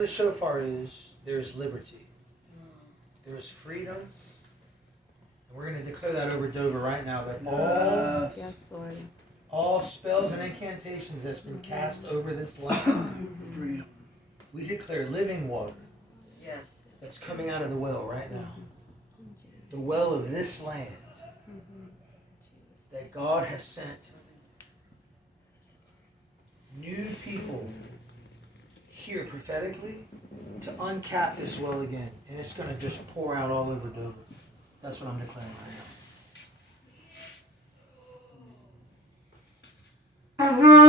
The shofar is there's liberty, there's freedom, and we're going to declare that over Dover right now. That Yes, Lord. all spells and incantations that's been cast over this land, Freedom. we declare living water. Yes. That's coming out of the well right now. The well of this land that God has sent new people here prophetically to uncap this well again. And it's going to just pour out all over Dover. That's what I'm declaring right now.